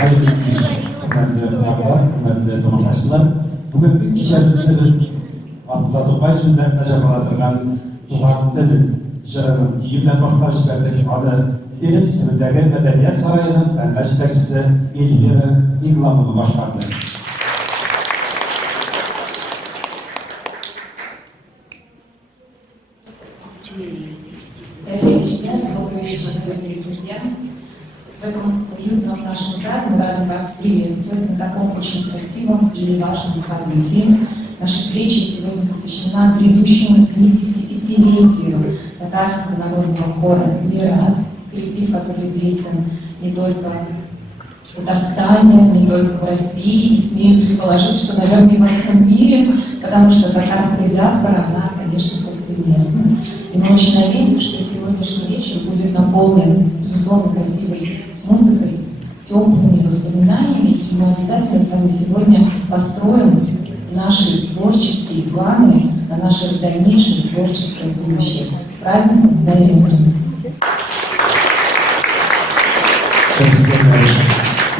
Hayırlı iş, kıymetli konaklar, kıymetli tomoshachilar. Bugungi kechamizni biz Abdulla To'qay so'zlarini jamoatlagan Tuhan dil shirin kiyimdan boshqarishlardagi odi film ismidagi madaniyat saroyining san'at yetakchisi Elvira Iqlomova boshqardi. Добрый вечер, дорогие друзья. В этом уютном нашем зале мы рады вас приветствовать на таком очень красивом и важном событии. Наша встреча сегодня посвящена грядущему 75-летию татарского народного хора «Мирас», коллектив, который известен не только в Татарстане, не только в России, и смею предположить, что, наверное, и во всем мире, потому что татарская диаспора, она, конечно, повсеместна. И мы очень надеемся, что сегодняшний вечер будет наполнен, безусловно, красивой музыкой, теплыми воспоминаниями, и мы обязательно с вами сегодня построим наши творческие планы на наше дальнейшее творческое будущее. С праздником, Дарья Украина!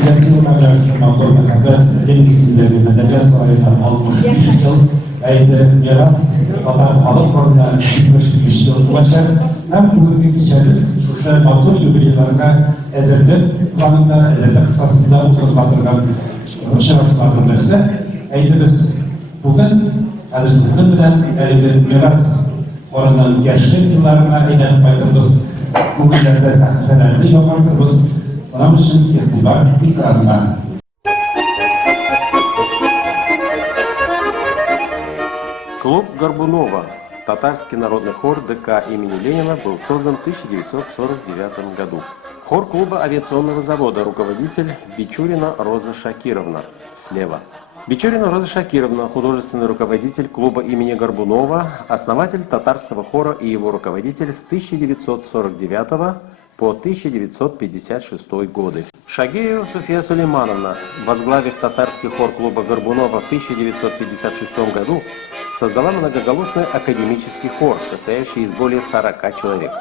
Bilasizmi, maqollarda Dengizdagi madaniyat saroyidan 60 yil ayni meros Tatar xalq xoridan 70 yil bo'lgan ham bugungi kechamiz o'sha mavzu yubileylarga azaldan qonunda azalda qisasida o'tkazilgan uchrashuvlardan birisi. Ayni biz bugun hali sizlar bilan meros xoridan yaşlı yıllarına aylanib qaytamiz. Bu kunlarda sahifalarni yo'qotamiz. Onun için irtibat ikramlar. Клуб Горбунова, татарский народный хор ДК имени Ленина, был создан в 1949 году. Хор клуба авиационного завода, руководитель Бичурина Роза Шакировна, слева. Бичурина Роза Шакировна, художественный руководитель клуба имени Горбунова, основатель татарского хора и его руководитель с 1949 по 1956 годы. Шагеева Суфия Сулеймановна, возглавив татарский хор клуба Горбунова в 1956 году, создала многоголосный академический хор, состоящий из более 40 человек.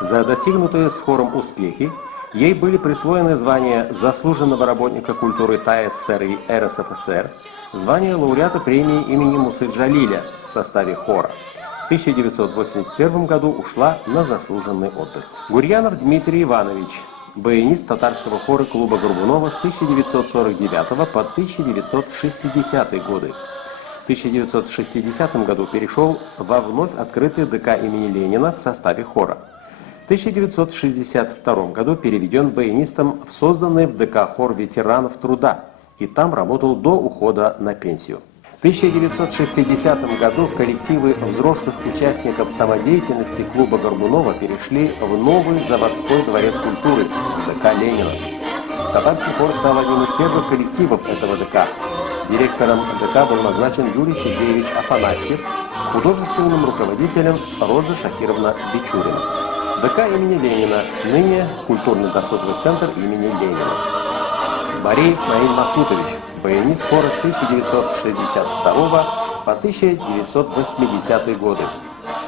За достигнутые с хором успехи ей были присвоены звания заслуженного работника культуры ТАССР и РСФСР, звание лауреата премии имени Мусы Джалиля в составе хора. В 1981 году ушла на заслуженный отдых. Гурьянов Дмитрий Иванович, баянист татарского хора клуба Горбунова с 1949 по 1960 годы. В 1960 году перешел во вновь открытый ДК имени Ленина в составе хора. В 1962 году переведен баянистом в созданный в ДК хор ветеранов труда и там работал до ухода на пенсию. В 1960 году коллективы взрослых участников самодеятельности клуба Горбунова перешли в новый заводской дворец культуры ДК Ленина. Татарский хор стал одним из первых коллективов этого ДК. Директором ДК был назначен Юрий Сергеевич Афанасьев, художественным руководителем Роза Шакировна Бичурина. ДК имени Ленина, ныне культурный досуговый центр имени Ленина. Бореев Наиль Маснутович, баянист хора с 1962 по 1980 годы.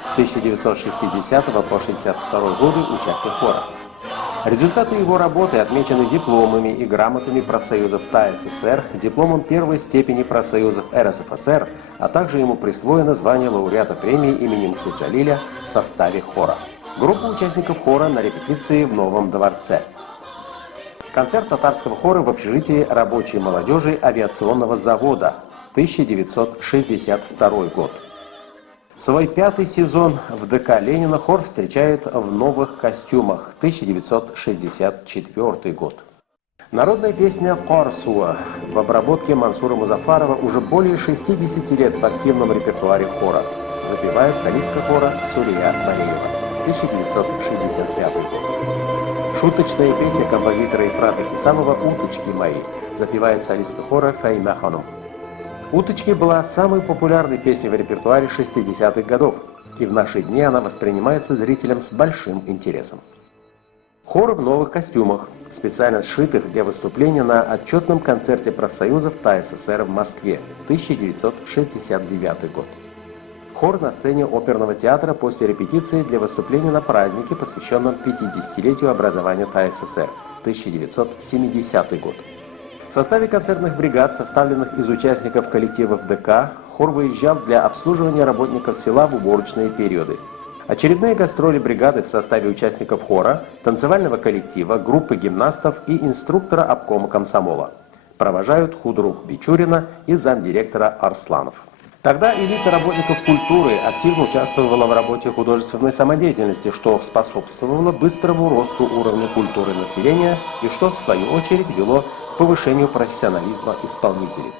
С 1960 по 1962 годы участие хора. Результаты его работы отмечены дипломами и грамотами профсоюзов ТАССР, дипломом первой степени профсоюзов РСФСР, а также ему присвоено звание лауреата премии имени Мусы Джалиля в составе хора. Группа участников хора на репетиции в Новом дворце. Концерт татарского хора в общежитии рабочей молодежи авиационного завода, 1962 год. Свой 5-й сезон в ДК Ленина хор встречает в новых костюмах, 1964 год. Народная песня «Корсуа» в обработке Мансура Музафарова уже более 60 лет в активном репертуаре хора. Запевает солистка хора Сулия Бареева, 1965 год. Шуточная песня композитора Ефрата Хисамова «Уточки мои» запевает солистка хора Фаима Ханум. «Уточки» была самой популярной песней в репертуаре 60-х годов, и в наши дни она воспринимается зрителям с большим интересом. Хор в новых костюмах, специально сшитых для выступления на отчетном концерте профсоюзов ТАССР в Москве, 1969 год. Хор на сцене оперного театра после репетиции для выступления на празднике, посвященном 50-летию образования ТАССР, 1970 год. В составе концертных бригад, составленных из участников коллективов ДК, хор выезжал для обслуживания работников села в уборочные периоды. Очередные гастроли бригады в составе участников хора, танцевального коллектива, группы гимнастов и инструктора обкома комсомола провожают худрук Бичурина и замдиректора Арсланов. Тогда элита работников культуры активно участвовала в работе художественной самодеятельности, что способствовало быстрому росту уровня культуры населения и что, в свою очередь, вело к повышению профессионализма исполнителей.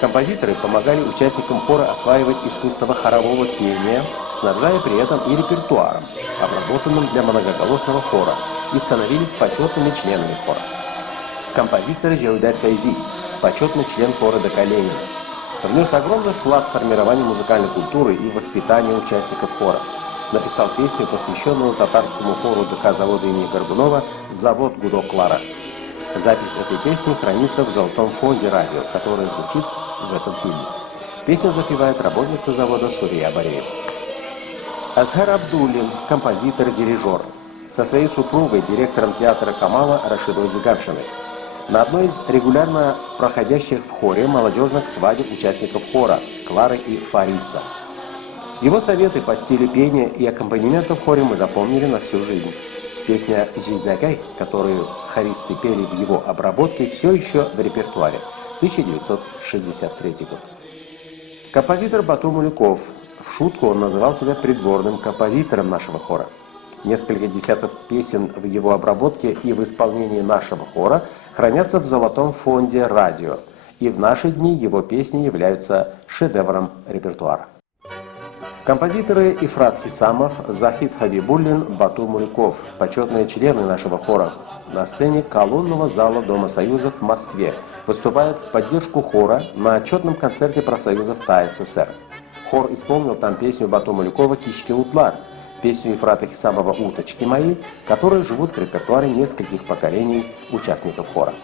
Композиторы помогали участникам хора осваивать искусство хорового пения, снабжая при этом и репертуаром, обработанным для многоголосного хора, и становились почетными членами хора. Композитор Джевдет Фейзи, почетный член хора ДК Ленина, внес огромный вклад в формирование музыкальной культуры и воспитание участников хора. Написал песню, посвященную татарскому хору ДК завода имени Горбунова «Завод Гудок Лара». Запись этой песни хранится в Золотом фонде радио, которое звучит в этом фильме. Песню запевает работница завода Сурия Бареева. Асгар Абдуллин, композитор и дирижер, со своей супругой, директором театра Камала Рашидой Зиганшиной. На одной из регулярно проходящих в хоре молодежных свадеб участников хора Клары и Фариса. Его советы по стилю пения и аккомпанемента в хоре мы запомнили на всю жизнь. Песня «Жизнагай», которую хористы пели в его обработке, все еще в репертуаре. 1963 год. Композитор Бату Мулюков. В шутку он называл себя придворным композитором нашего хора. Несколько десятков песен в его обработке и в исполнении нашего хора хранятся в Золотом фонде радио, и в наши дни его песни являются шедевром репертуара. Композиторы Ифрат Хисамов, Захид Хабибуллин, Бату Мулюков, почетные члены нашего хора, на сцене колонного зала Дома Союзов в Москве выступают в поддержку хора на отчетном концерте профсоюзов ТАССР. Хор исполнил там песню Бату Мулюкова «Кички Утлар», песню Ифрата Хисамова «Уточки мои», которые живут в репертуаре нескольких поколений участников хора.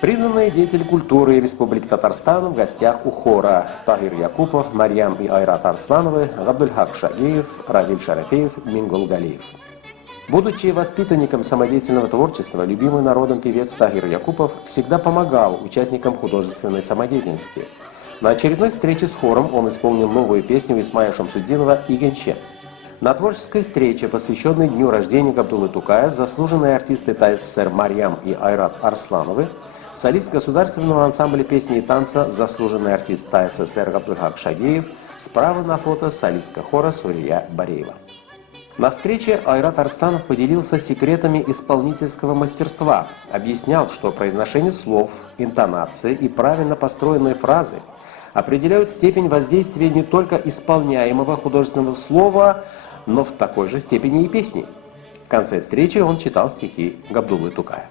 Признанные деятели культуры Республики Татарстан в гостях у хора: Тагир Якупов, Марьям и Айрат Арслановы, Габдульхак Шагеев, Равиль Шарафеев, Мингул Галиев. Будучи воспитанником самодеятельного творчества, любимый народом певец Тагир Якупов всегда помогал участникам художественной самодеятельности. На очередной встрече с хором он исполнил новую песню Исмаила Шамсуддинова «Игенче». На творческой встрече, посвященной дню рождения Габдуллы Тукая, заслуженные артисты ТАССР Марьям и Айрат Арслановы, солист государственного ансамбля песни и танца, заслуженный артист ТАССР Габдульхак Шагеев, справа на фото солистка хора Сурия Бареева. На встрече Айрат Арсланов поделился секретами исполнительского мастерства, объяснял, что произношение слов, интонации и правильно построенные фразы определяют степень воздействия не только исполняемого художественного слова, но в такой же степени и песни. В конце встречи он читал стихи Габдуллы Тукая.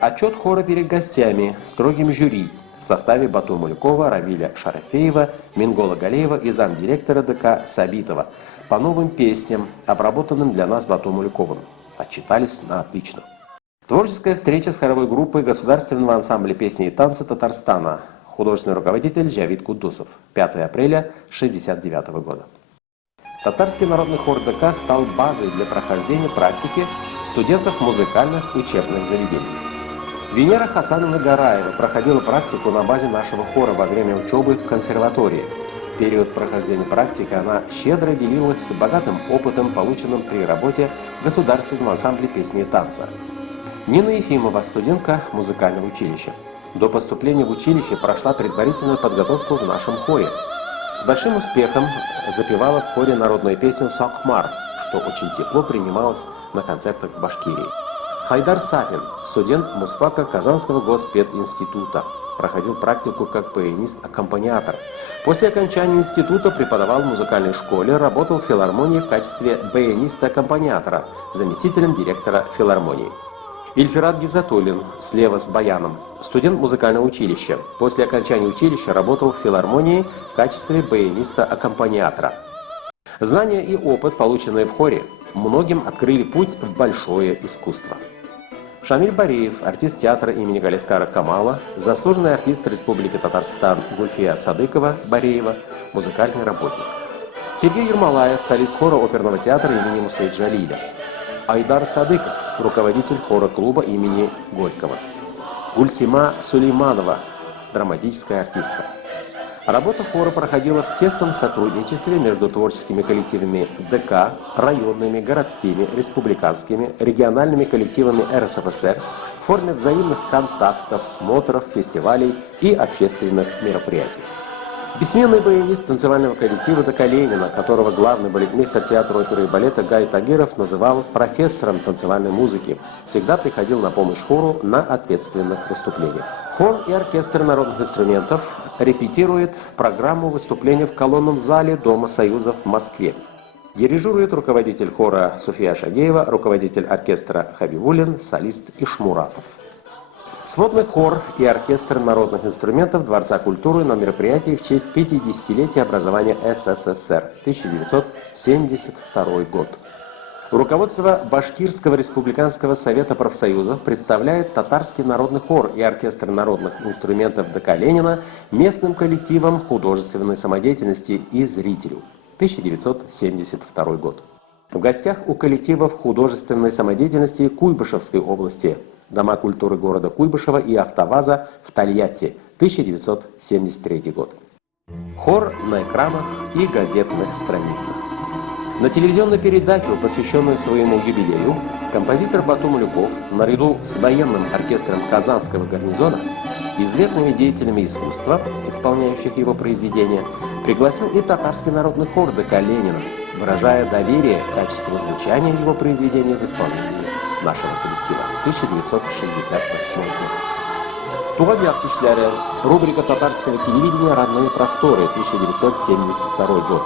Отчет хора перед гостями, строгим жюри в составе Бату Мулюкова, Равиля Шарафеева, Мингола Галеева и замдиректора ДК Сабитова по новым песням, обработанным для нас Бату Мулюковым. Отчитались на отлично. Творческая встреча с хоровой группой Государственного ансамбля песни и танца Татарстана. Художественный руководитель Джавид Куддусов. 5 апреля 1969 года. Татарский народный хор ДК стал базой для прохождения практики студентов музыкальных учебных заведений. Венера Хасановна Гараева проходила практику на базе нашего хора во время учебы в консерватории. В период прохождения практики она щедро делилась богатым опытом, полученным при работе в Государственном ансамбле песни и танца. Нина Ефимова, студентка музыкального училища. До поступления в училище прошла предварительную подготовку в нашем хоре. С большим успехом запевала в хоре народную песню «Сакхмар», что очень тепло принималось на концертах в Башкирии. Хайдар Сафин, студент Мусфака Казанского госпединститута, проходил практику как баянист-аккомпаниатор. После окончания института преподавал в музыкальной школе, работал в филармонии в качестве баяниста-аккомпаниатора, заместителем директора филармонии. Ильфират Гизатуллин, слева с баяном, студент музыкального училища. После окончания училища работал в филармонии в качестве баяниста-аккомпаниатора. Знания и опыт, полученные в хоре, многим открыли путь в большое искусство. Шамиль Бареев, артист театра имени Галискара Камала, заслуженный артист Республики Татарстан Гульфия Садыкова Бареева, музыкальный работник. Сергей Ермолаев, солист хора оперного театра имени Мусей Джалиля. Айдар Садыков, руководитель хора клуба имени Горького. Гульсима Сулейманова, драматическая артистка. Работа хора проходила в тесном сотрудничестве между творческими коллективами ДК, районными, городскими, республиканскими, региональными коллективами РСФСР в форме взаимных контактов, смотров, фестивалей и общественных мероприятий. Бессменный баянист танцевального коллектива ДК Ленина, которого главный балетмейстер театра оперы и балета Гай Тагиров называл профессором танцевальной музыки, всегда приходил на помощь хору на ответственных выступлениях. Хор и оркестр народных инструментов репетирует программу выступления в колонном зале Дома Союзов в Москве. Дирижирует руководитель хора Суфия Шагеева, руководитель оркестра Хабибуллин, солист Ишмуратов. Сводный хор и оркестр народных инструментов Дворца культуры на мероприятии в честь 50-летия образования СССР, 1972 год. Руководство Башкирского республиканского совета профсоюзов представляет Татарский народный хор и оркестр народных инструментов ДК Ленина местным коллективом художественной самодеятельности и зрителю, 1972 год. В гостях у коллективов художественной самодеятельности Куйбышевской области, Дома культуры города Куйбышева и Автоваза в Тольятти, 1973 год. Хор на экранах и газетных страницах. На телевизионную передачу, посвященную своему юбилею, композитор Бату Малюков, наряду с военным оркестром Казанского гарнизона, известными деятелями искусства, исполняющих его произведения, пригласил и Татарский народный хор ДК Ленина, выражая доверие к качеству звучания его произведения в исполнении нашего коллектива. 1968 год. Тугаби Актичляры. Рубрика татарского телевидения «Родные просторы», 1972 год.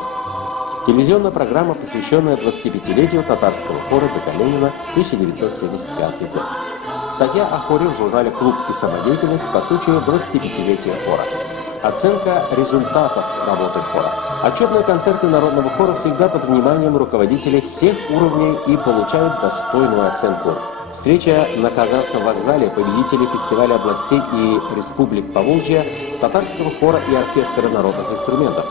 Телевизионная программа, посвященная 25-летию татарского хора ДК Ленина, 1975 год. Статья о хоре в журнале «Клуб и самодеятельность» по случаю 25-летия хора. Оценка результатов работы хора. Отчетные концерты народного хора всегда под вниманием руководителей всех уровней и получают достойную оценку. Встреча на Казанском вокзале победителей фестиваля областей и республик Поволжья татарского хора и оркестра народных инструментов.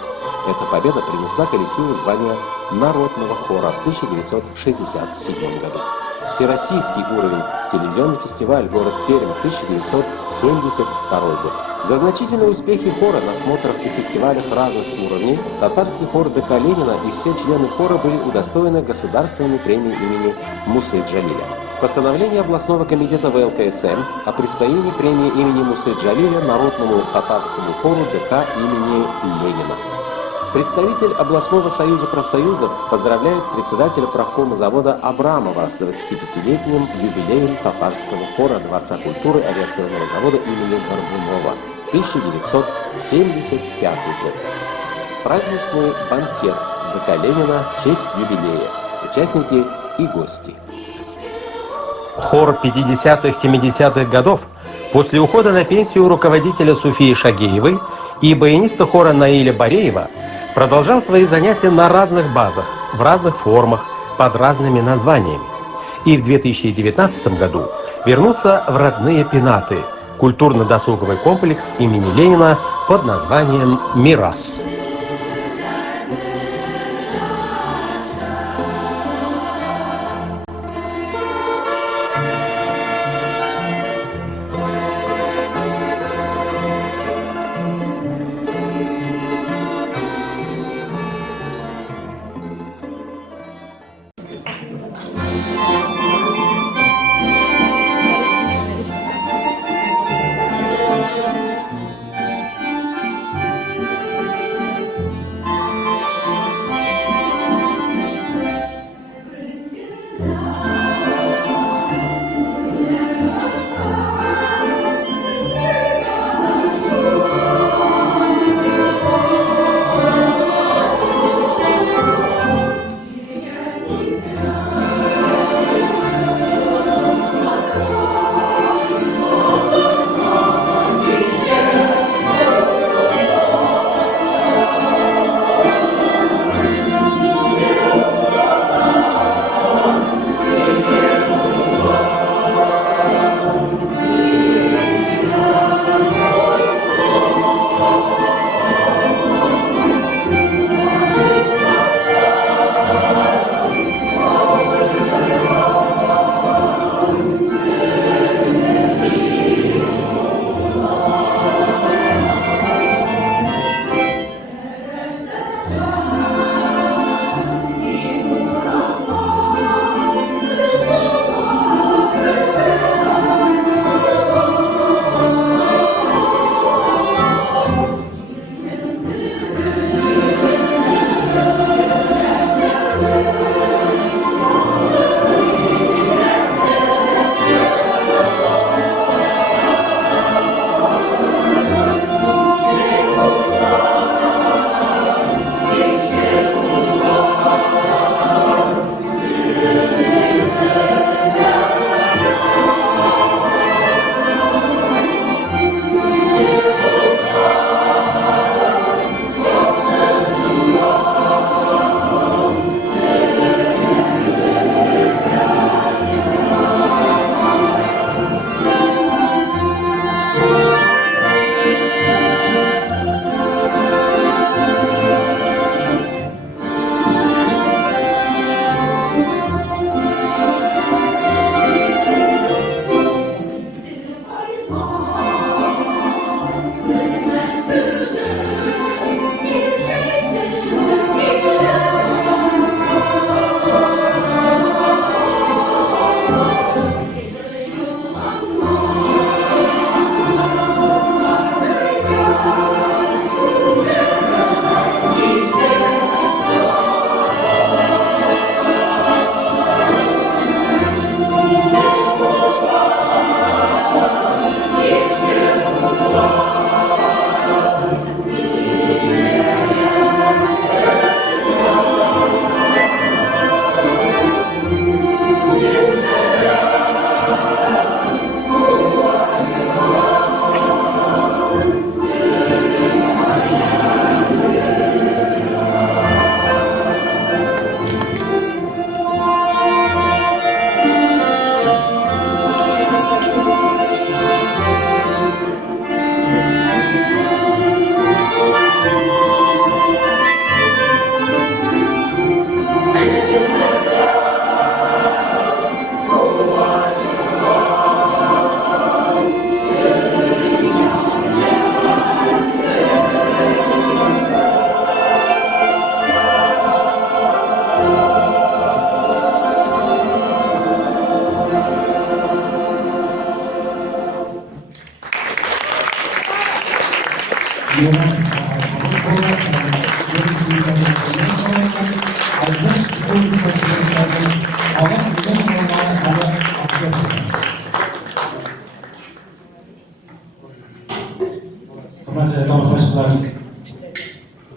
Эта победа принесла коллективу звание народного хора в 1967 году. Всероссийский уровень, телевизионный фестиваль «Город Пермь», 1972 год. За значительные успехи хора на смотрах и фестивалях разных уровней татарский хор ДК Ленина и все члены хора были удостоены государственной премии имени Мусы Джалиля. Постановление областного комитета ВЛКСМ о присвоении премии имени Мусы Джалиля народному татарскому хору ДК имени Ленина. Представитель областного союза профсоюзов поздравляет председателя правкома завода Абрамова с 25-летним юбилеем татарского хора Дворца культуры авиационного завода имени Горбунова, 1975 год. Праздничный банкет ДК Ленина в честь юбилея. Участники и гости. Хор 50-70-х годов после ухода на пенсию руководителя Суфии Шагеевой и баяниста хора Наиля Бареева продолжал свои занятия на разных базах, в разных формах, под разными названиями. И в 2019 году вернулся в родные пенаты, культурно-досуговый комплекс имени Ленина под названием «Мирас».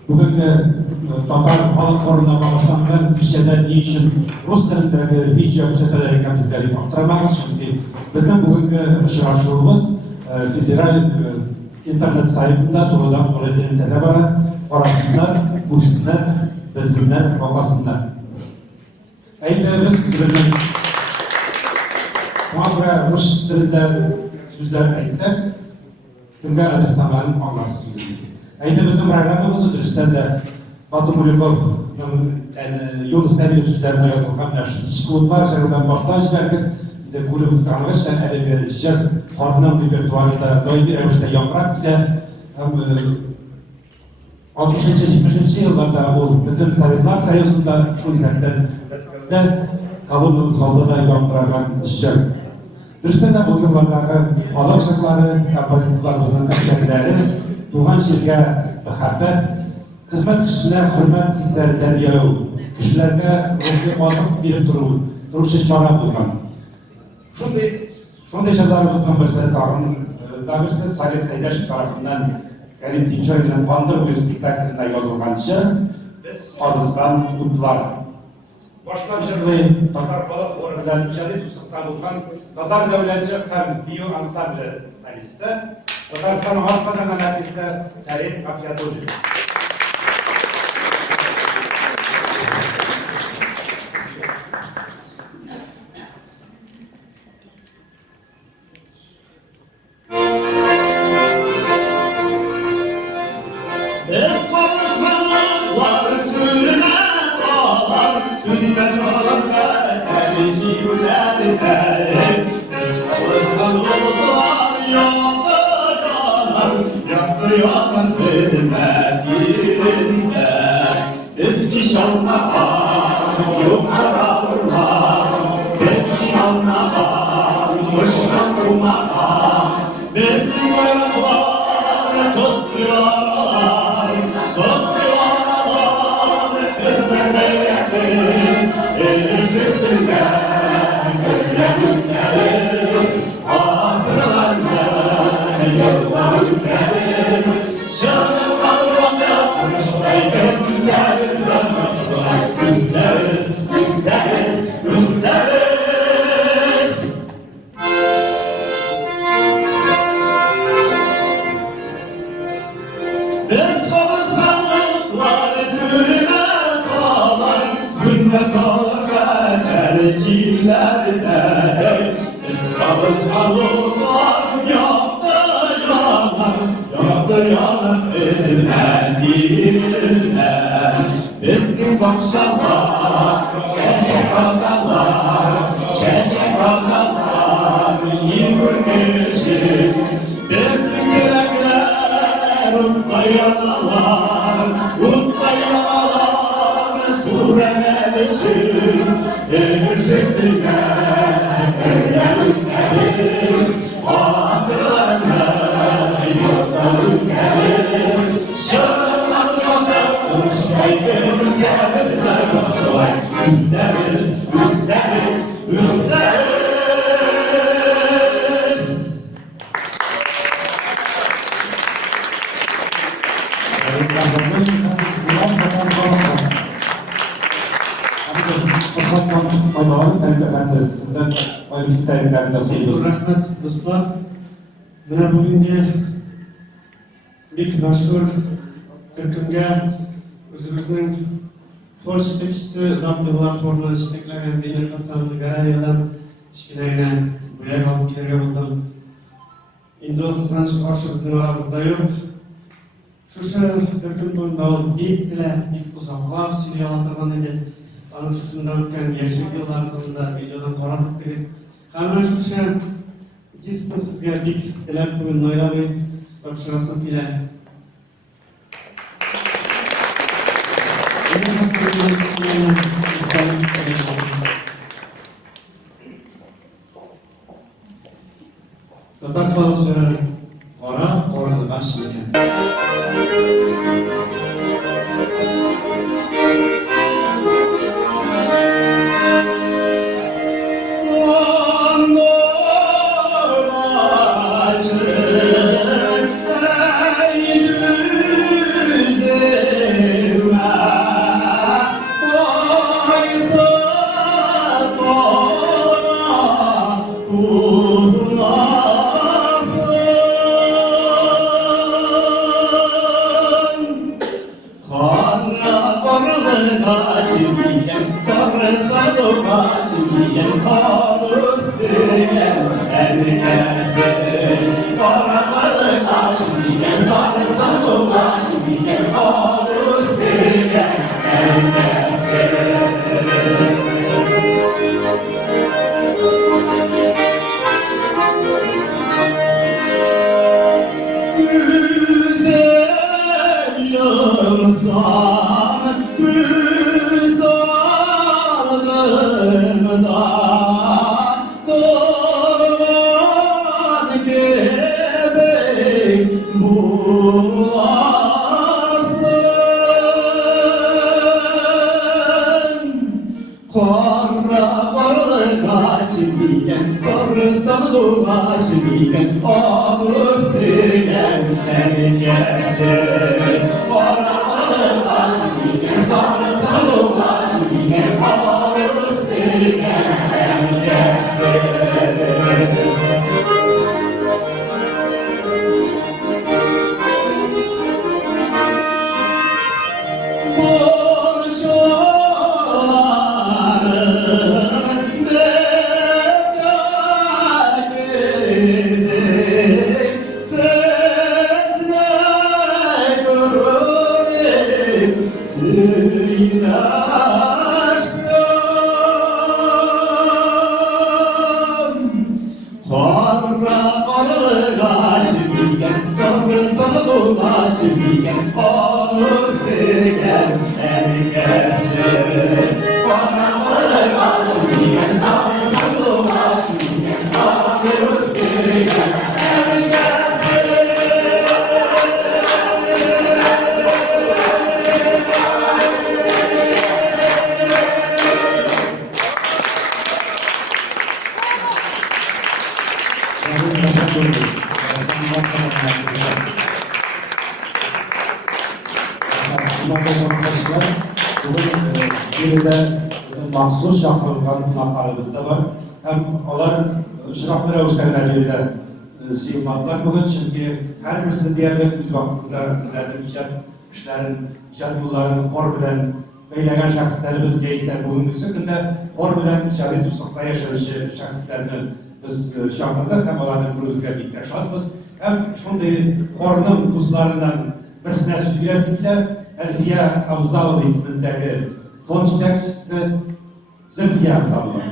Bugünkü Tatar Halk Foru'na bağışlangan Türkçeden için Rus tilindeki video göstererek bizleri aktarmak. Çünkü bizim bugünkü uçuruşumuz federal internet sayfında doğrudan internete barasınlar, buyursunlar, bilsinler, bakasınlar. Biz bizim buna göre Rus tilinde sözler aytsak, çünkü Alistaman'ın anlarsınız. Bizim programımızda Türkistan'da Batı Mulikov'un Yunus Emre sözlerine yazılgan şiklutlar şeriden başlayıcı belki de kulübümüz tanımışken bir şer Harnan repertuarında daimi rəvişdə yankırak ile 60-70 yıllarda o bütün Sovetler Soyuzu'nda şu izlerden de kabul saldığına yankıragan şer. Türkistan'da bu yıllardaki halk şarkıları, kompozitörlerimizin eserleri Tuğan şirke muhabbet, hizmet kişisine hürmet hisleri terbiyelew, kişilerine ruhlu basıp verip duruşu çara bulgan. Şunday şartlarımızdan birisi Karın, daha birisi Salih Seydaş tarafından Karim Tinçoy ile Bandır Uyuz spektaklinde yazılgan işi, Arızdan Utlar. Başlangıçlı Tatar Balık Ormanı'ndan içeri tutuktan bulgan Tatar Devletçi hem Biyo Ansambli solisti, Tataristan Halk Kazangan artisti Tarik Akyatoli. Eski şanlar, yok kararlar, eski anlar, hoşlan kumar, bizim oyunlar, tuttular, ezberleyelim, elişirdiler, gönlümüzleri, hatırlarla, yollar ülkeleri, şanlı kalmadı, şurayı Eski bakşalar, şeşe kalkalar, yıkır geçir, dileklerini sunuyoruz. Rahmet dostlar. Buna bugünkü bir meşhur Türkümge özümüzün Fol şipekçisi Zabdullah For'la şipekleyen Binir Hasan'ı Garaya'dan şipekleyen buraya kalıp giderge buldum. İndi o kızdan çıkarşı bizim aramızda yok. Şuşu Türküm toyunda olup ilk dile, ilk uzaklar sürüyor hatırlan edi. Onun şuşundan ötken yaşlık yıllarında videodan korak ettiniz. Hemen şuşu cismi sizge bir dilek bugün oylamayın. Bakışırasını bile. Tatar kalıpsırı orada başlayın. Mahsus yapılgan nakalarımızda var. Hem onlar şıraqlı rəvişlərlə sıyılmazlar bugün çünkü her birisi diğerler biz vaxtında bizlerden icad yollarını hor bilen beyləgən şəxslərimiz geysə bugünküsü gündə hor bilen icadi dostluqda yaşayışı şəxslərini biz çağırdık. Hem onların günümüzdə birlikte şadmız. Hem şunday horunun dostlarından birisine süzgüləsiklə Elfiye Avzalova ismindeki Tonç tekstini Zülfiye Avzalova.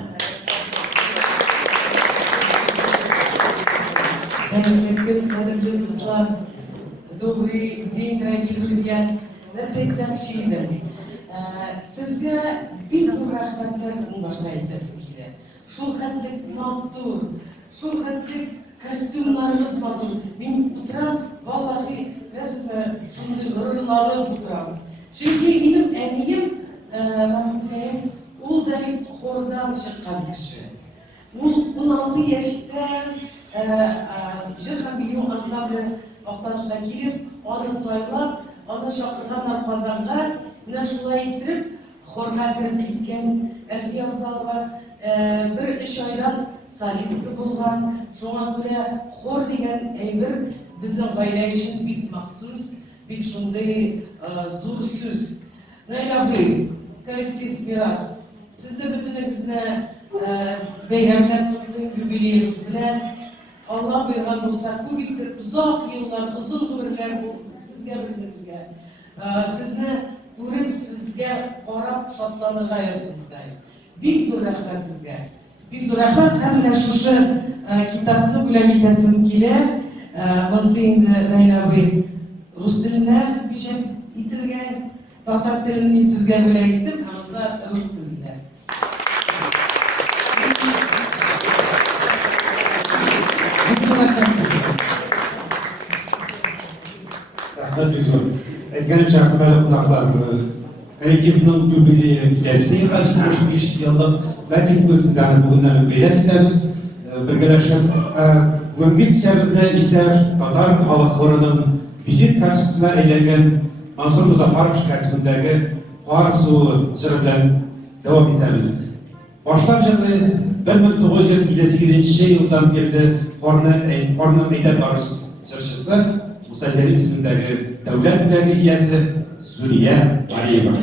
Добрый день, дорогие друзья. Насыйттан шейдім. Сізге бик зор рахматтар башына айтасым келді. Шул хәтлек матур, шул хәтлек костюмларыңыз матур. Мен отырам, валлахи, рәсімі шундай ғұрырланып отырам. Çünkü benim әмием, ул да бит хордан шыққан кіші. Ул 16 yaşta жыр һәм бию ансамблі вақташына келіп, оны сайлап, оны шақырғаннар Қазанға, менә шулай иттереп, хорга кіріп кеткен Әлфия Авзалова бір 3 айдан солистка булган. Шуңа күрә хор дигән әйбер безнең гаилә өчен бик махсус, бик шундый зур сүз. Наил абый, коллектив «Мирас», сезне бөтенегезне бәйрәмнәр туплый юбилеегез белән, Алла бuyurgan булса, күп итеп озак еллар, озын гомерләр сезгә безгә. Сезне күреп, сезгә карап шатланырга язгандай. Бик зур рәхмәт сезгә. Бик зур рәхмәт һәм менә шушы китапны бүләк итәсем килә. Монсы инде Наил абый рус теленә биҗәк ителгән, татар телен мин сезгә бүләк иттем, һәм анда рус телендә. Rahmet Yusuf. Etkenimce akıllı kulaklar. Kolektifinin jubileye kesi kaçmış 5 yıllık. Belki bu yüzden bugünden beyler gideriz. Birleşip Gürgit içerisinde ise Tatar Halk Horu'nun vizit karşısına eğlengen Mansur Muzaffarov şirketindeki Farsu sırrından devam ederiz. Başlangıçta 1958 yıldan beri Horn'un Eyder Barış sırşısı Mustazeli ismindeki devlet müdürü üyesi Zuriye Aliyeva.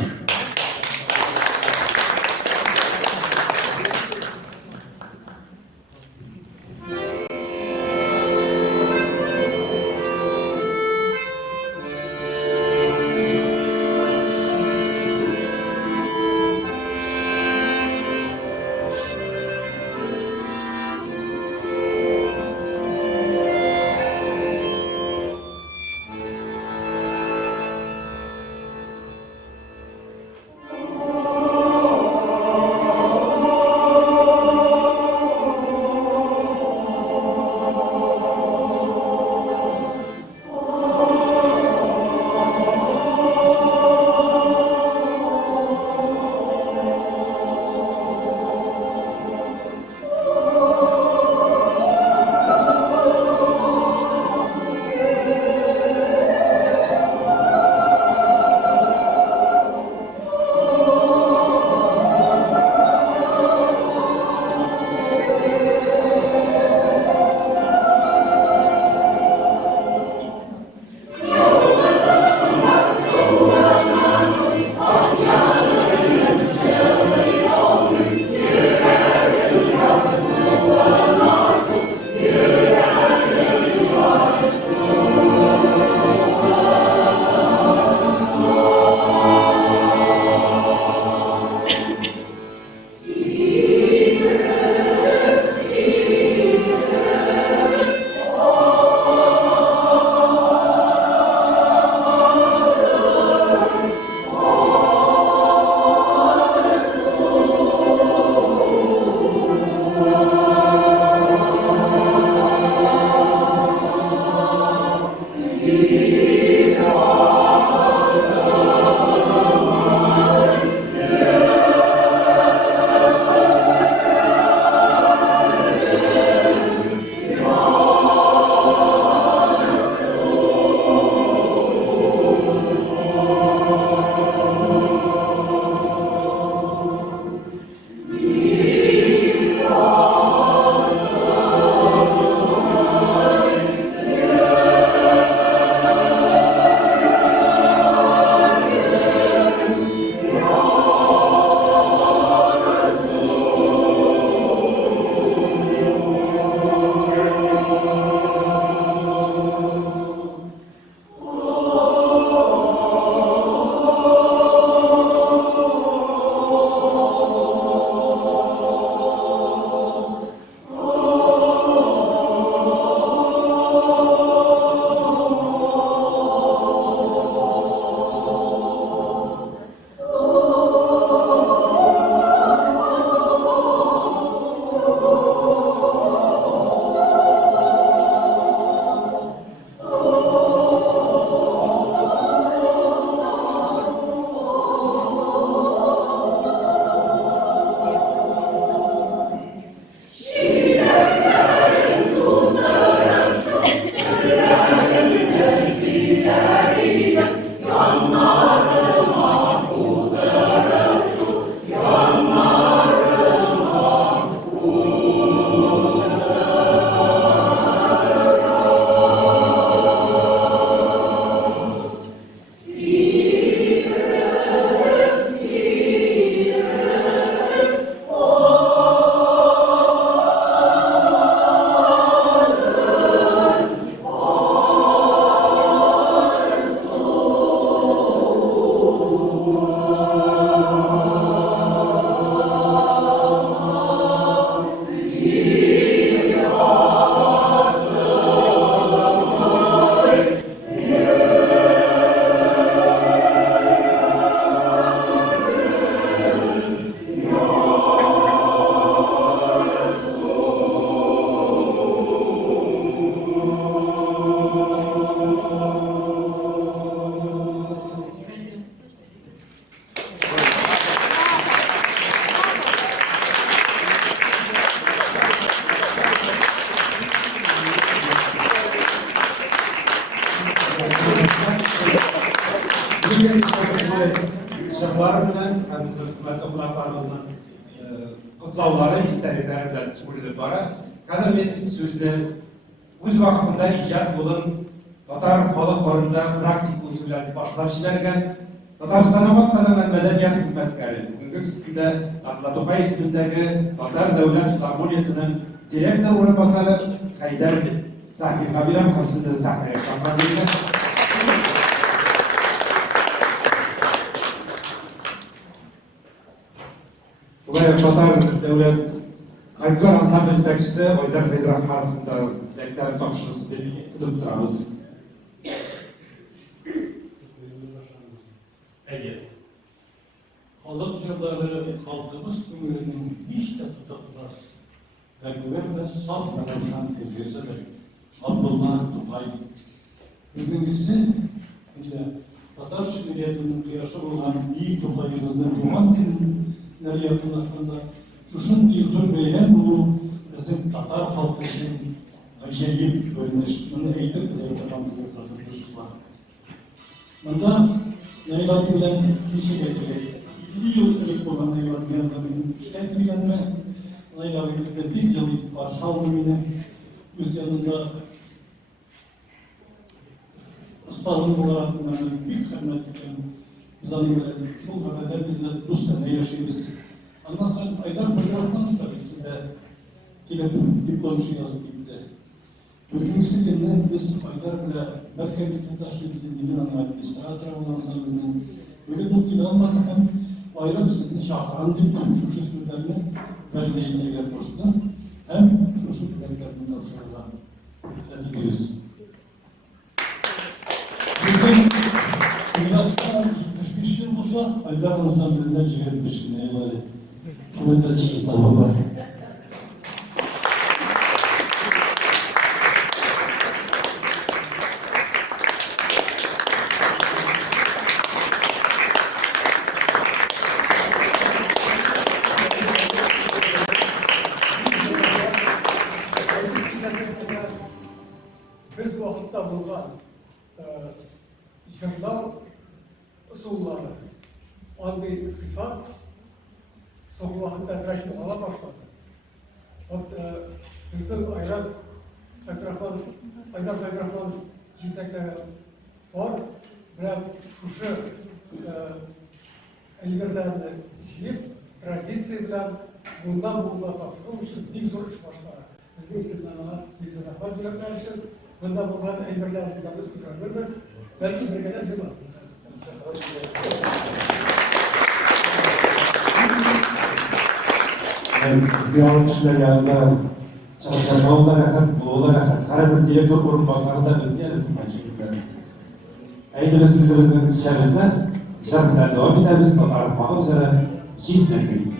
Шаулар белән һәм хөрмәтле кунакларыбызның котлаулары, истәлекләре белән үрелеп бара. Хәзер мин сүзне үз вакытында иҗат булын татар халык хорында практик үзүләр башлап җибәргән Татарстанга кадәр мәдәният хезмәткәре, бүгенге көндә Абдулла Тукай исемендәге Татар дәүләт филармониясының директор урынбасары Хайдар Сахиб Габирам хәзер сәхнәгә чакырылды. Шулай Татар дәүләт фольклор ансамбль җитәкчесе Айдар Фәйзрахмановның да дәктәре тапшырысы дип көтеп торабыз. Халык җырлары халкыбыз күңеленең һич тә тотылмас, күңелне саф равышан тезгесидер. Абдулла Тукай. Бүгенгесе татар шигъриятының кояшы булган Биек Тукайыбызның туган көннәре якынлашканда шушындый зур бәйрәм булу безнең татар халкы өчен гаҗәеп күренеш. Моны әйтеп бетерә торган булырга. Монда Ләйлә белән кичәгә килеп, 2 ел элек булган Ләйлә белән эшләп килгәнме, Ләйлә белән бик ел каршы алды мине. Үз янында Испанлы буларак менә бик хөрмәт итәм. Bizden böyle şul haberler bizde Rusya'da yaşıyoruz. Ondan sonra Aydar Bayrakman tabii ki de gelip diplomşu yazıp gitti. Bugünkü günde biz Aydar bile merkezli taşıyıcı dilin administratör olan sanırım. Böyle bu dil olmadan bayrak sizin şahran dil şu sözlerini vermeyecekler boşuna. Hem şu sözlerinin tavsiyeler edeceğiz. Bugün Milattan 75 yıl olsa Aydar Ansamblerinden 25 yıl eyvallah. Kuvvetler çıkıp var. Biz vakitte bulgan jırlar usulları, andi sıfat, son vakitte direkt ala başladı. Bizden Aydar Feyzrahman ciddekleri var, bilen şuşu elbirlerini jiyip, tradisiya bilen bundan tapşırım için bir zor iş başlar. Bizden isimlerine bir zor rahman cevaplar için bundan bundan elbirlerini bizden tutarlarız. Belki bir gelen değil mi? İstiyorlar kişiler yanında çalışan olarak her bir direktör kurulmaslarında bekleyelim açıkçası. Eğitimimiz bizimizin içerisinde şartlar devam ederiz. Tanrımak'ın üzere çift bekliyoruz.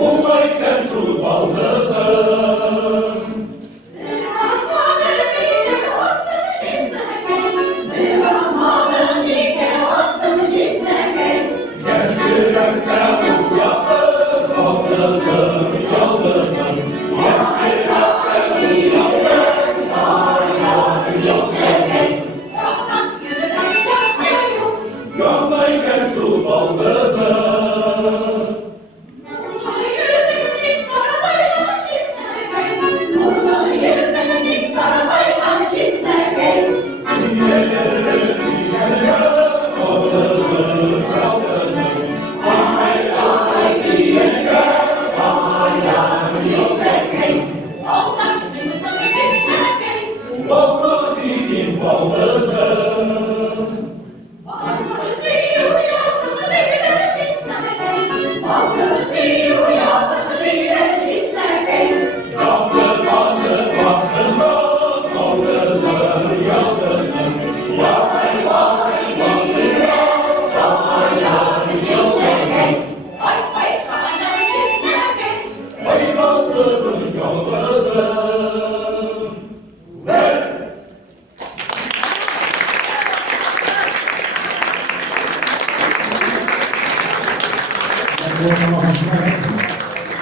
Oh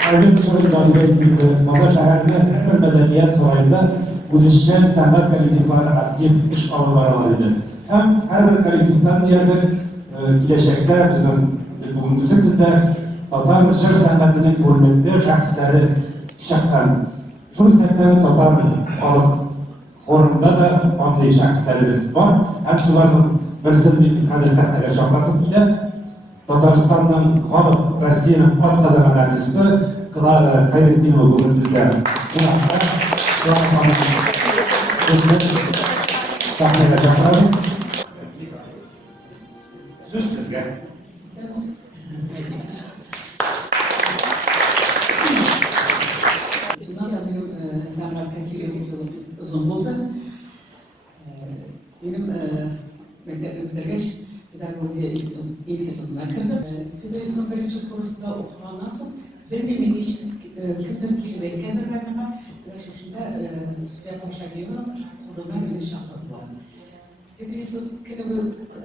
Aydın Çoğun'dan belirtildi. Baba şehirde her medeniyet sarayında uzuşan sanat kolektifleri aktif iş almalarıydı. Hem her bir kolektiften diğerdir, gelecekte bizim bugünkü günde Tatar Mısır sanatının hürmetli şahsları şakkan. Şu sebepten Tatar halk forumda da onday şahslarımız var. Hem şuların birisi bir hadisatlara şaklasın ki Tataristan'dan halk Rossiyanın at kazanan artisti Kılara Hayrettinova bugün bizler. Bu hafta sahneye çağırıyoruz. Söz sizge. Şundan da benim sanat kültürü yolum uzun oldu. Benim mektep bitirgeç pedagogiya institutuna kirdim. Federasyonun birinci kursunda okugandan so'ng bir necha kimdir kelmayotgandir manima va shunda Sufiya Poshagina qo'limdan meni chaqirdilar. Federasyon kitabi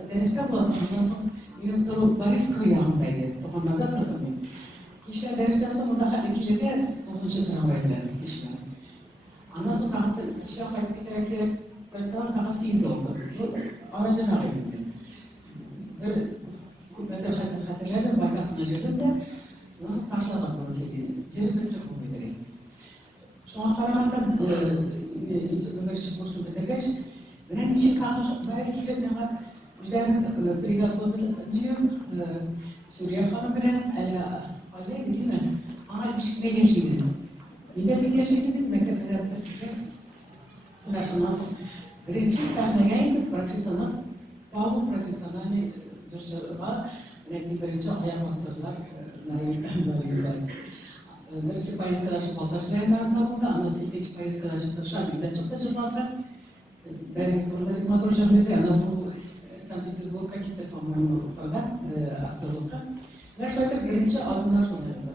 darsga bosgandan so'ng men turib Boris Ko'yanbagi to'g'onlarda turdim. Ishga darsdan so'ng unaqa ikkiga 9-chi tramvayda ishlar. Ondan so'ng hafta ishga qaytib ketarkan Mesela kafası iyi oldu. Aracın ağrıydı. Ben de hatırladım, fakat acıdım da nasıl karşılamak zorunda dediğini. Cezbet çok oluyor. Şu an karamazsa üniversite kursunu bitirgeç. Ben işe kalmış, belki de ne var? Güzel pedagoglar diyor. Suriye Hanım bilen, Aliye değil mi? Ama bir şekilde geçti. Bir de bir geçti, mektepte yaptık. Nasıl? Birinci sahneye profesyonel, bazı profesyonel dışarıda birinci ayak bastırdılar. Birinci payız karşı baltaşlayanların da anası ikinci payız karşı taşlarında çok da cırlatlar. Ben burada bir motor cümlede anası Sankt-Petersburg'a gitti falan aktörlükte. Ve şöyle birinci adımlar sonunda.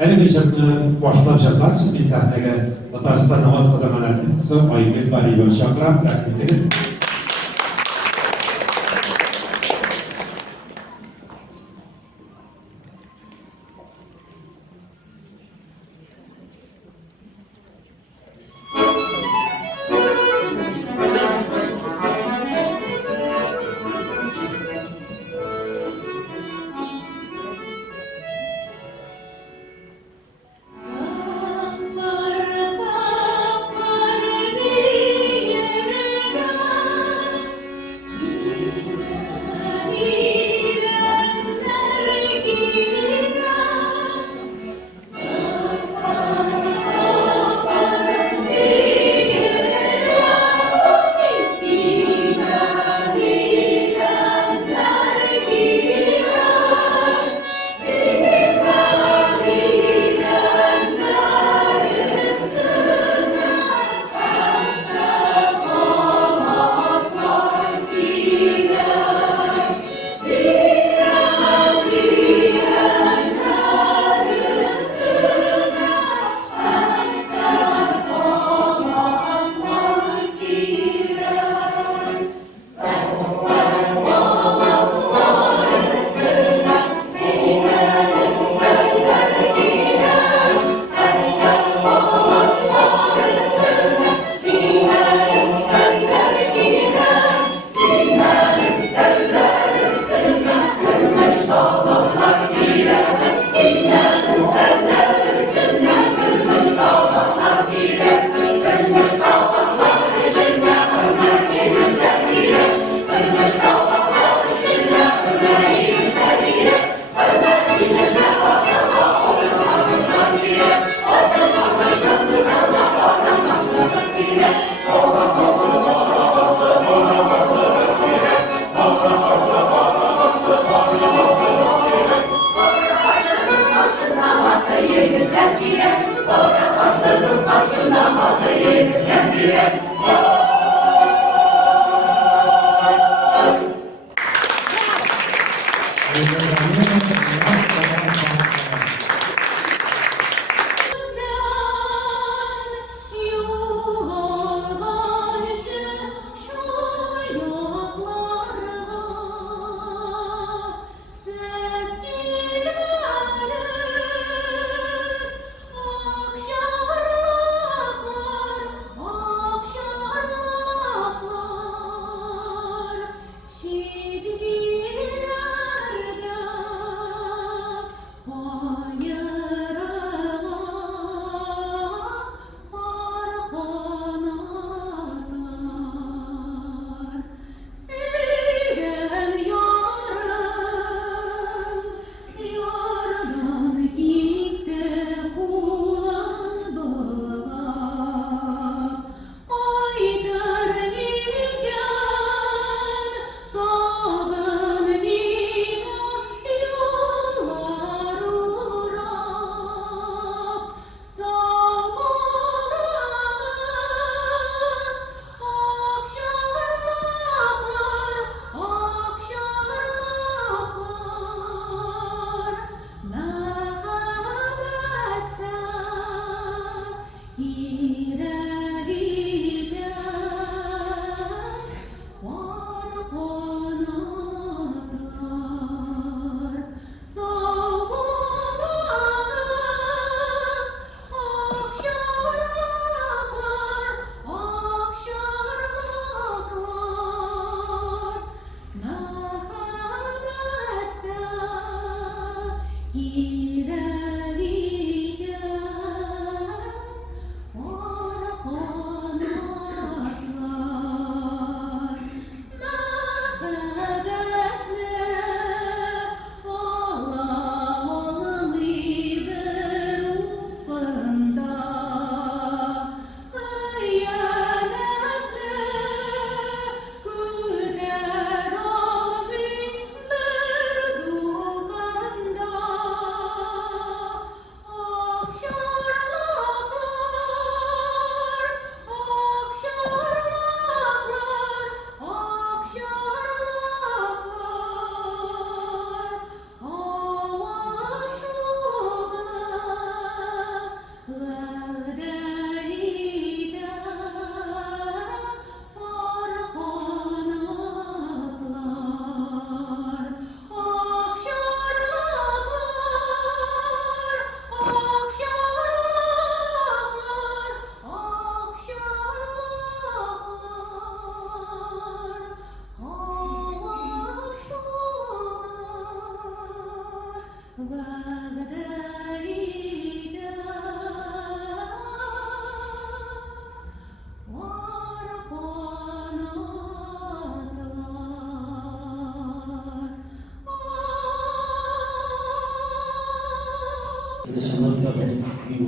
Elmészetben başlayacaklar. Şimdi sahneye Tatarstan Hava Kazanan Artisti Aygül Bari Şakram takdim ederiz. Amar, amar,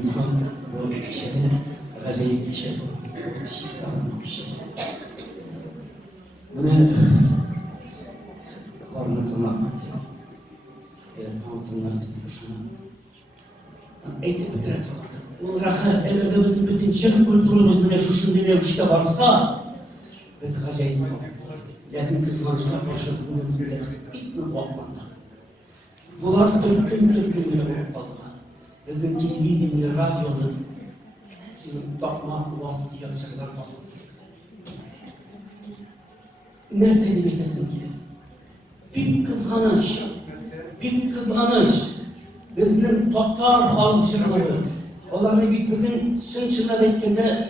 Bundan bu kişinin acayip bir şey bu. Şistanın bir şey. Bunu kornatılmak. Tanıtımlar bitirişine. Eğitim bitirir. Olarak eğer de bütün şehir kültürümüz bile şu şimdi ne işte varsa biz acayip yok. Lakin kızmançlar başarılı bile bitme bakmadan. Bunlar Türk'ün bile bakmadan. Bizim televizyonun, radyonun takma vakti yapacaklar basılır. Nerede demektesin ki? Bir kızganış. Bizim Tatar halk şırları. Onları bir bugün şınçılar etkinde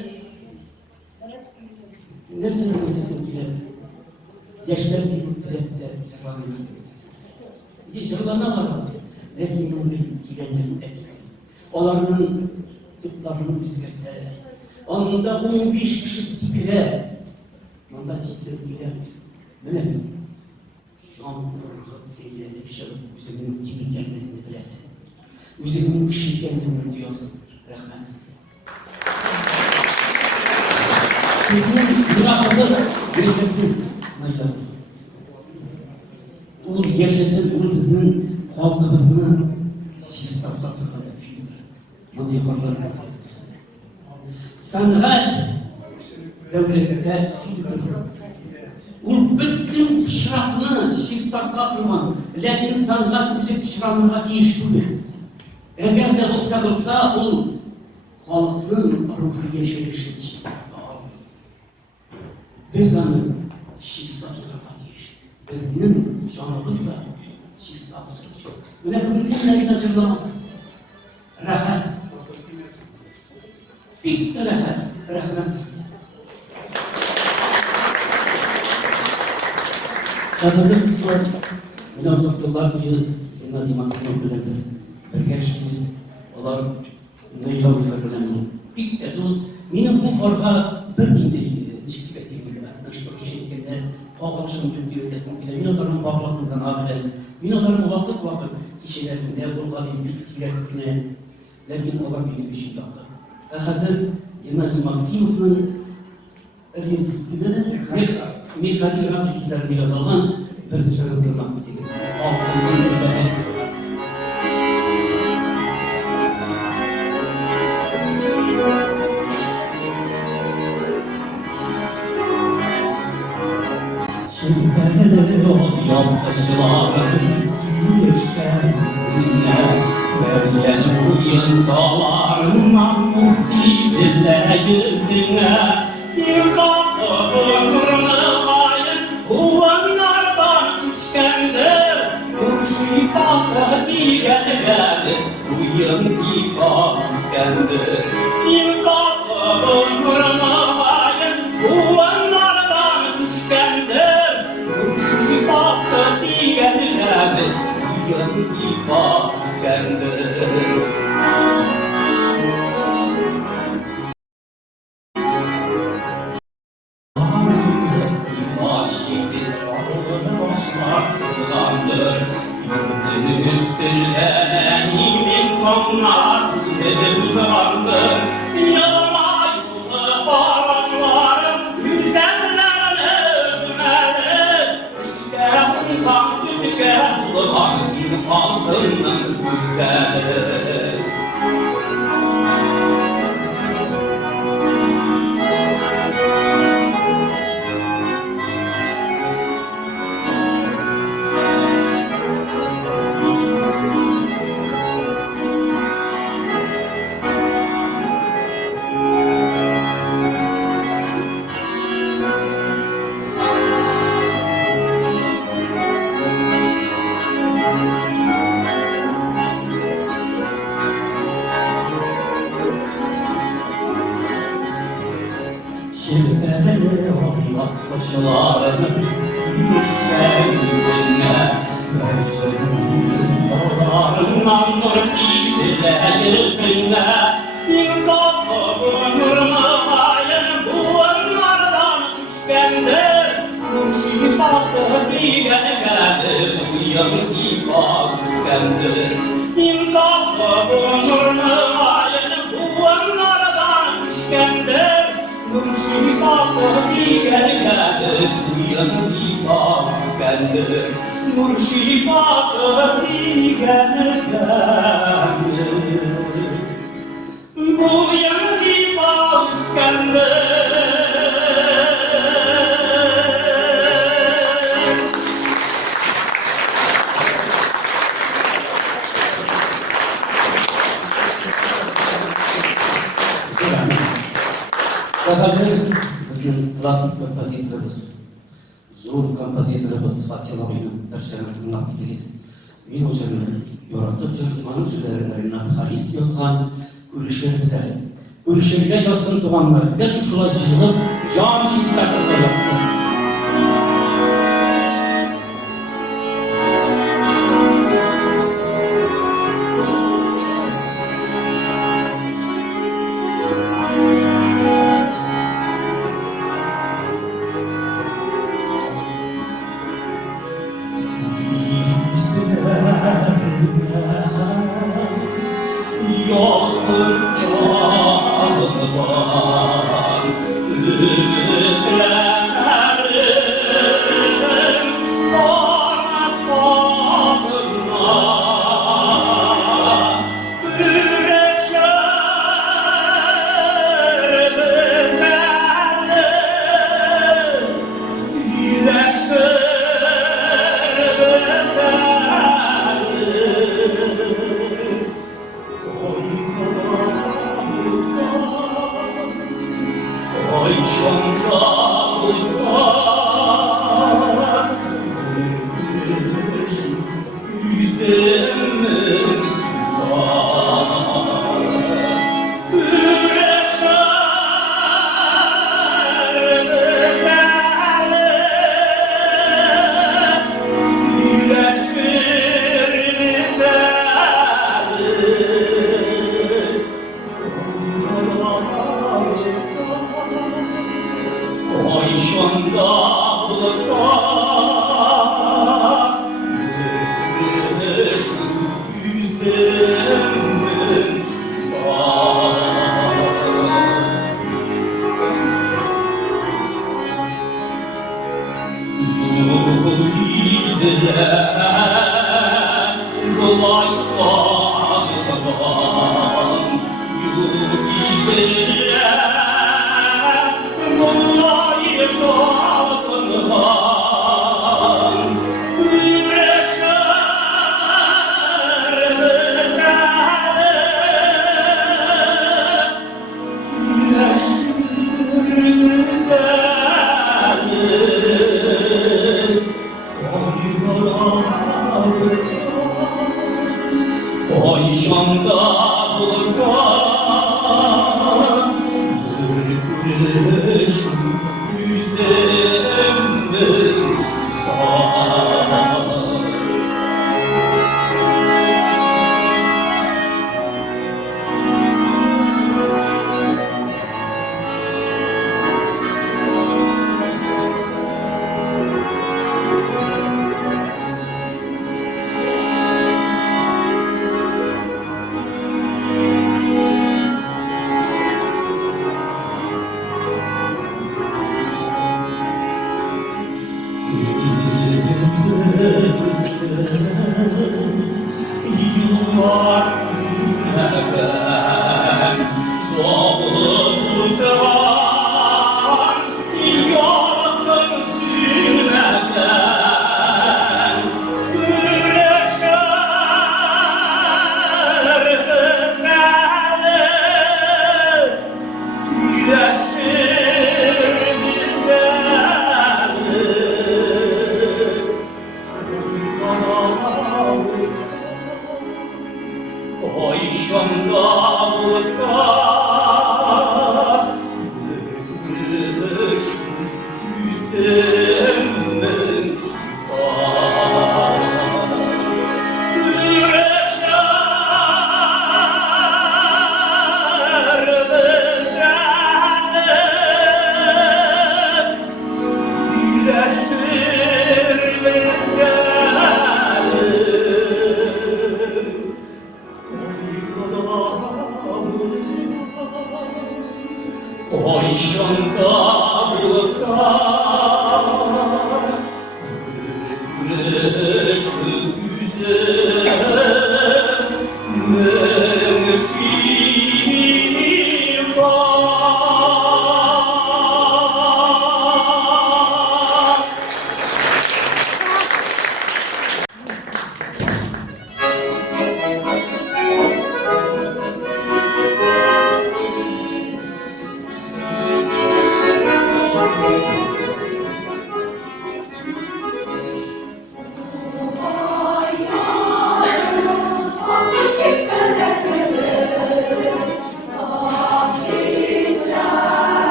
nerede demektesin ki? Yaşlar bir müddette şırlarını demektesin. Bir şırlarına var. Lakin bunu girenlerin etkinde. Onların tıklarını düzgürtleri. Onunda 15 kişi sikire. Onda sikire giren. Böyle mi? Şan kurulup zeylene bir şey üzerinin kimin kendini bilesin. Üzerinin kişi kendini diyorsun. Rahmet. Sizin günahınız yaşasın. O yaşasın, o bizim halkımızın siz taptatırlar. Bunu yaparlar. Sanat devlette o bütün şartını siz taptatırman. Lakin sanat bizim şartına değiştirir. Eğer de bu takılsa o halkın ruhu yaşayışı siz taptatır. Biz onu siz taptatırmayız. Bizim şanımız da siz taptatır. Öyle bütün acılamak. Rahat. Bir rahat. Rahmet. Kazanır bir soru. Münafıklar bir animasyon biliriz. Birleşimiz onlar ne yapıyorlar? Bir etuz. Benim bu farka bir indirici çıkıp ettiğim gibi. Nasıl şekilde paylaşım tüdüğü kesinlikle. Minotların bağlantından abiler. Minotların vakit kişilerinde bulunduğu bilgilerine. Lakin olan bir şey yok. Hazır Gennady Maksimov'un Mikhail Rafikler'de yazılan bir dışarıda nakledildi. Altından güzel. Şimdileri o yapışlarım düşkensinler. Verilen bu yılsalarından musibirlere yüzüne bir kapı kırılmayın uvanlardan düşkendir. Kurşu ifası diğerler bu yılsa düşkendir. Bir kapı kırılmayın uvanlardan düşkendir. Kurşu ifası diğerler bu yılsa düşkendir. İmzatla bunurlu ayın Hazır bugün klasik kompozitörümüz, zo'r kompozitörümüz Fatih Abi'nin derslerini dinlap gideriz. Men o'zimni yoritib mana so'zlarini xalis yozgan Gülüşerga yozsin tumanlarga shular yig'ib jon shishlatib qo'yapsiz. Oh,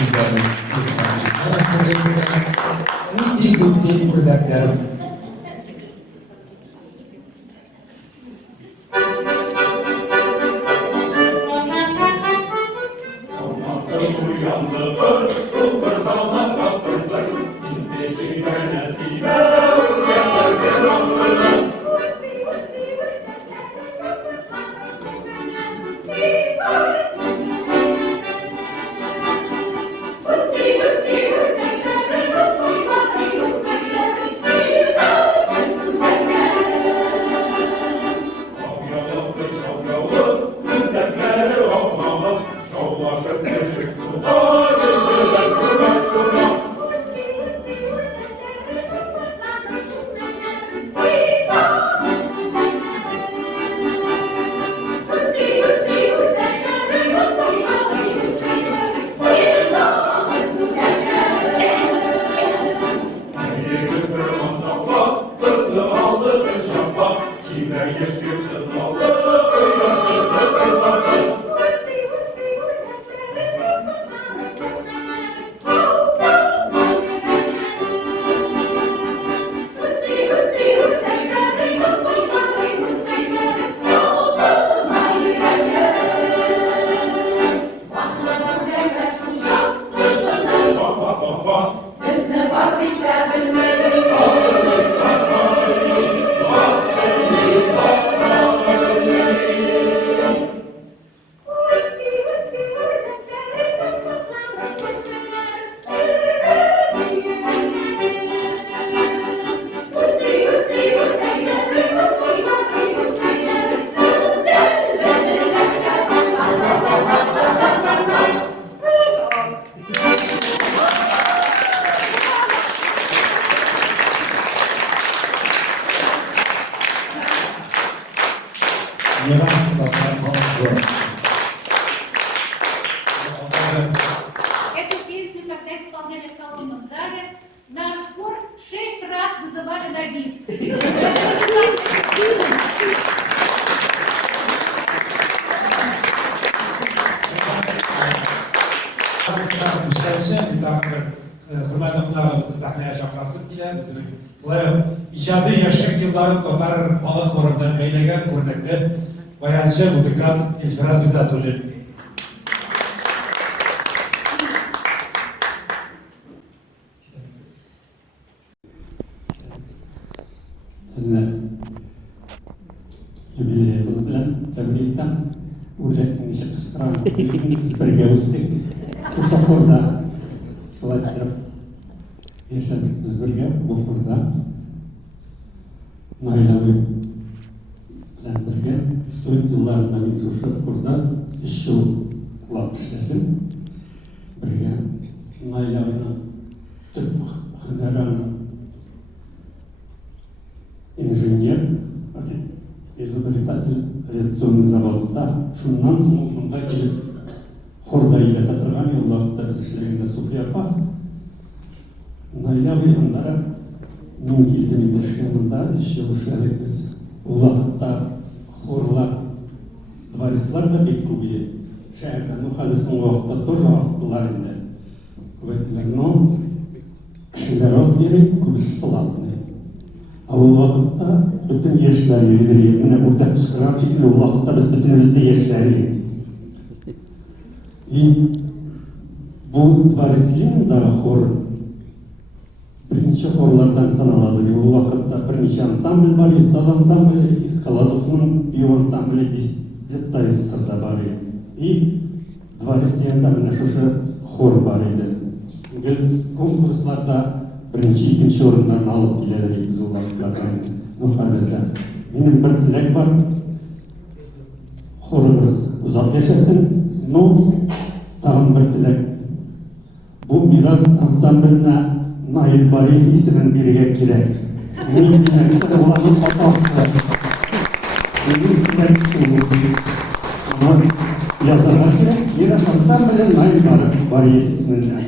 sizlerin Mutlu dileklerim. Эту песню, когда исполняли в колонном зале, наш хор 6 раз вызывали на бис. Hürmetli qonağımız sahneye çağırasın diye icadi yaşak yılların Tatar halk korundan beylegen örnekte bayanca muzikant İlfirat Hüdat Hoca. Sizni yubileyimiz bilan tabrikdan o'ylashni chiqishtiramiz. Biz birga o'sdik. Shu safarda shulay qilib yashadik biz birga bu xonada. Noilaviy bilan birga student yillarida men shu xonada ish qilib ishladim. Birga Noilaviyni tub hunarini инженер, изобретатель авиационный заводда, шуннан соң мында келіп хорда илете тұрған уақытта біз ішлегенде Суфия апа Noilaviy андары мен келдім ендешкен мында 3 жыл эшледік біз. Ол уақытта хорлар, дворецлар да бек көбейе. Шәһәрдә, ну хәзер соңгы вакытта тоже арттылар инде. Күбәйттеләр, но кешеләр аз йөри, күбесе платный. Ол вакытта бүтін яшьләр йөри, менә урта чыгарам шикелле, ул вакытта без бүтенебезде яшьләр идек. И бу дворецлиндагы хор бірінші хорлардан саналады. Ул вакытта берничә ансамбль бар, саз ансамбле, Скалазовның бию ансамбле, деталисты да бар. И дворецлинда менә шушы хор бар иде. Конкурсларда бірінші, екінші орыннан алып келеді біз ол вакытлардан. Ну хәзердә минем бір теләк бар. Хорыгыз узап яшәсен, но тагын бір теләк. Бу мирас ансамбленә Наил Бариев исемен бирергә кирәк. Мин теләк уларның атасы. Мин теләк шул. Язарга кирәк, мирас ансамбленә Наил Бариев исеменә.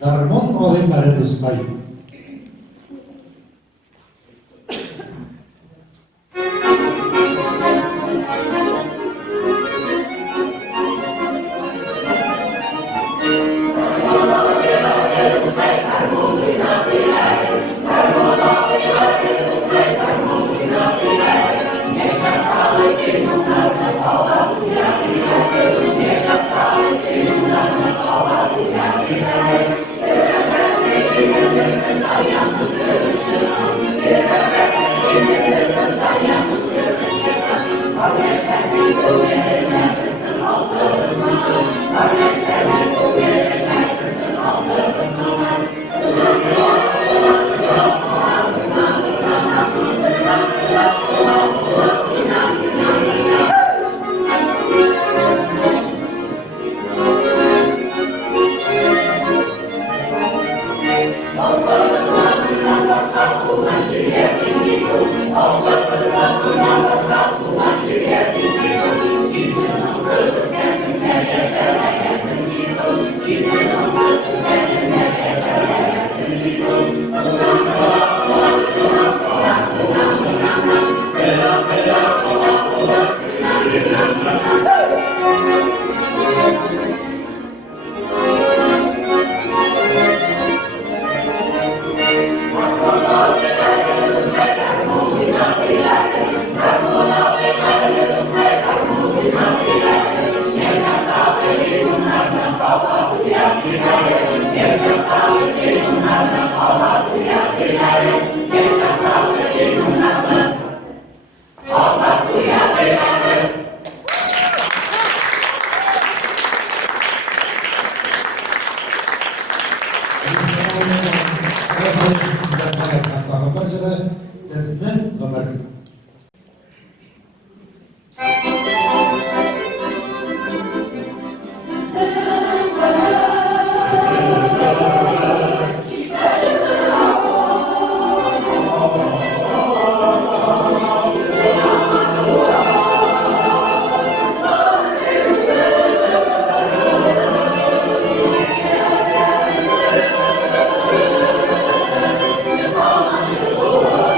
Дармон Олег Маредускай. Oh,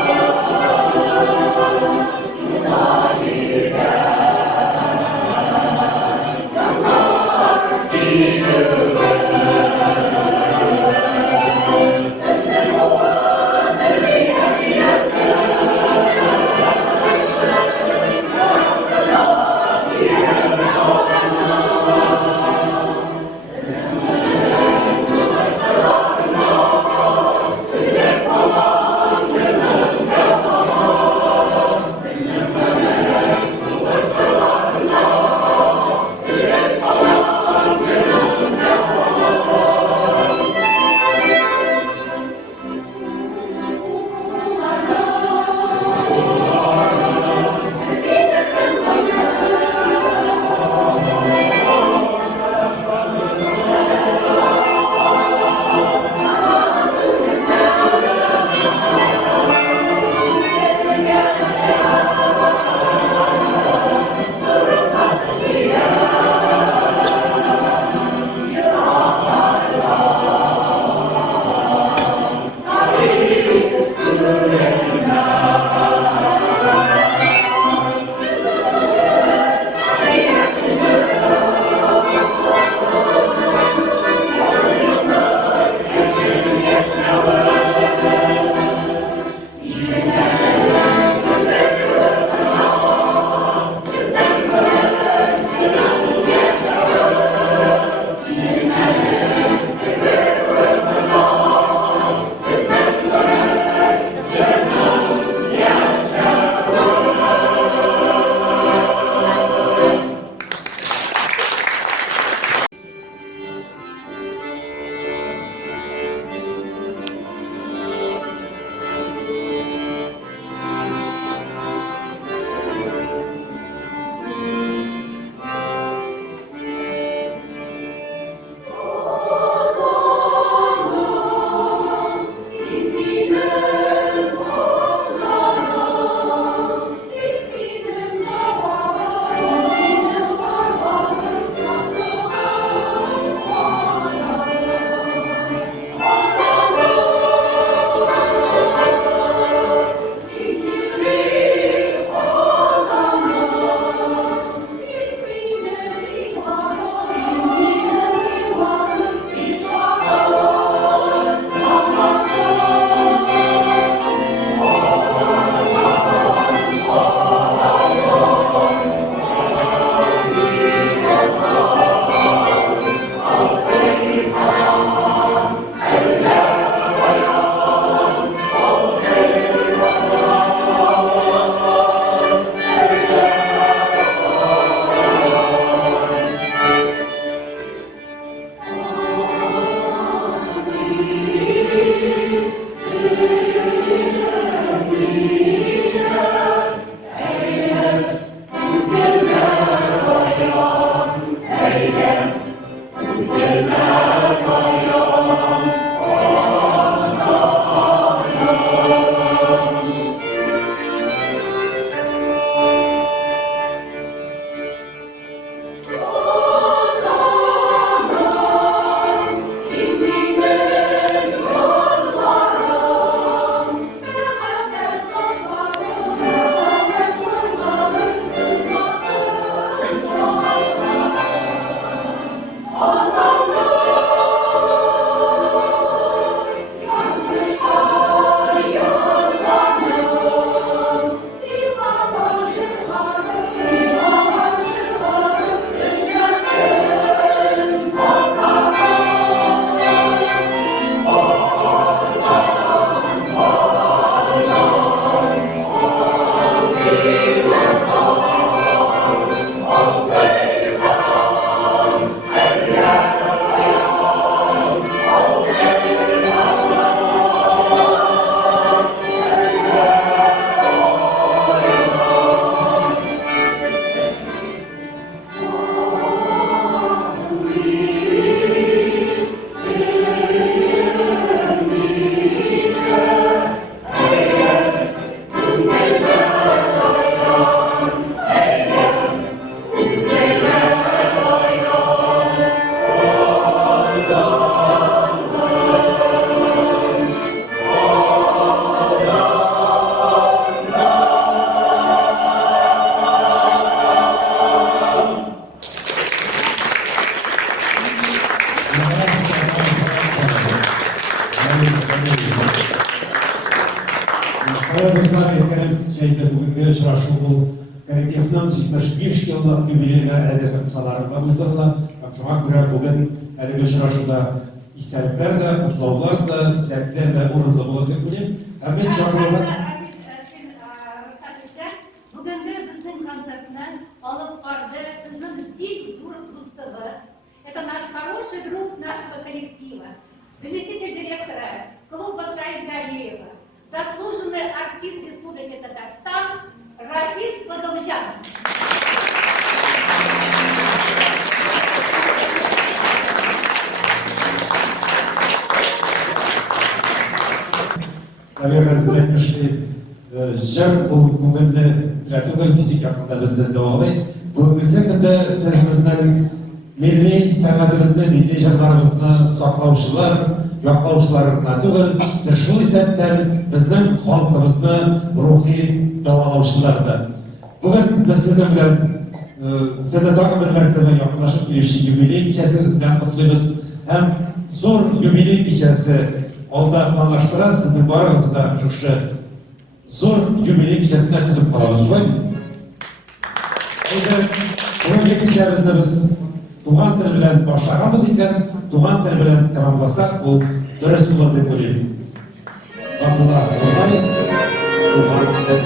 dostlar, şeyde bugünkü sıraşı bu kolektifinin 75 yıllık jubileyine hedef kısalarında buzdurlar. Şuna göre bugün hele sıraşında istekler de, kutlavlar da, dilekler de orada olacak bugün. Hemen çağırıyorlar. Бүгінгі біздің концертнен алып барды біздің бик зор достығы. Это наш хороший друг нашего коллектива, заместитель директора клуба Саидаева, заслуженный артист Республики Татарстан Рафис Бадалжанов. Наверное, знаете, что жар бұл көңілді түгел физик ақында бізден доғалай. Бүгінгі күнде сіз біздің милли сәнғатымызды, милли жырларымызды сақлаушылар, яқлаушыларына түгел, сіз шул есептен біздің халқымызды рухи давалаушыларды. Бүгін біз сіздің білен сізді тағы бір мәртебе жақынлашып келуші юбилей кешесімен құттықтаймыз. Һәм зор юбилей кешесі алда планлаштыра, сіздің барыңызда жүкші zor jubiley kechasini kutib qolamiz. Bugungi kechamizni biz tug'an til bilan boshlaganmiz ekan, tug'an til bilan tamomlasak, bu durust bo'lar deb o'ylayman. Abdulla To'rayev, tug'an til.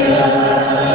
Yeah.